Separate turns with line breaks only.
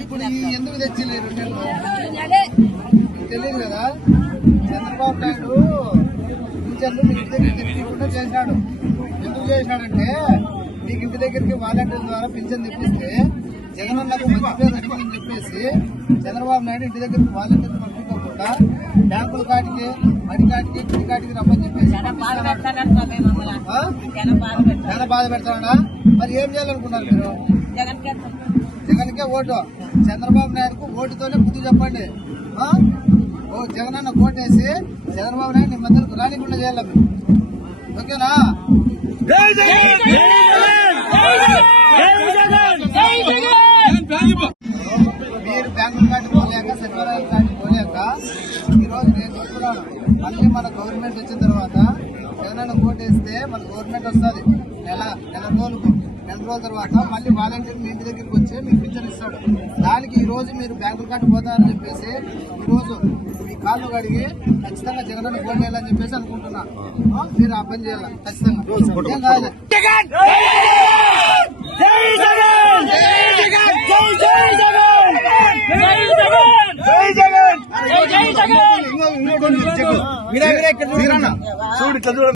ఇప్పుడు ఎందుకు తెచ్చిలేరు తెలియదు కదా? చంద్రబాబు నాయుడు పింఛన్లు మీ ఇంటి దగ్గరికి తెప్పించకుండా చేశాడు. ఎందుకు చేశాడంటే మీకు ఇంటి దగ్గరికి వాలంటీర్ ద్వారా పింఛన్ తెప్పిస్తే జగన్ నాకు మంచి పేరు వచ్చిందని చెప్పేసి చంద్రబాబు నాయుడు ఇంటి దగ్గరికి వాలంటీర్ పంపించకుండా బ్యాంకుల కాటికి మడి కాటికి ఇంటి కాటికి రమ్మని చెప్పేసి చాలా బాధ పెడతాడా మరి ఏం చేయాలనుకున్నారు మీరు? ఓటు. చంద్రబాబు నాయుడుకు ఓటుతోనే బుద్ధి చెప్పండి? ఓ జగన్ అన్న ఓటేసి చంద్రబాబు నాయుడు మీ మధ్యలో రానికుండా చేయాలి. ఓకేనా? మీరు బ్యాంకు కార్డు పోలేక సచివాలయం కార్డు పోలేక ఈ రోజు నేను చెప్తున్నాను. మళ్ళీ మన గవర్నమెంట్ వచ్చిన తర్వాత జగనన్న ఓటేస్తే మన గవర్నమెంట్ వస్తుంది. నెల నెల రోజులకు. నెల రోజుల తర్వాత మళ్ళీ వాలంటీర్ మీ ఇంటి దగ్గరికి వచ్చి మీకు పింఛన్ ఇస్తాడు. దానికి ఈ రోజు మీరు బ్యాంకు కార్డు పోతారని చెప్పేసి ఈ రోజు మీ కాళ్ళు కడిగి ఖచ్చితంగా జగనన్న ఓటు వేయాలని చెప్పేసి అనుకుంటున్నా. ఆ, మీరు ఆ పని చేయాలి? ఖచ్చితంగా. ఏం కాదు.
చూడు ఇట్లా చూడండి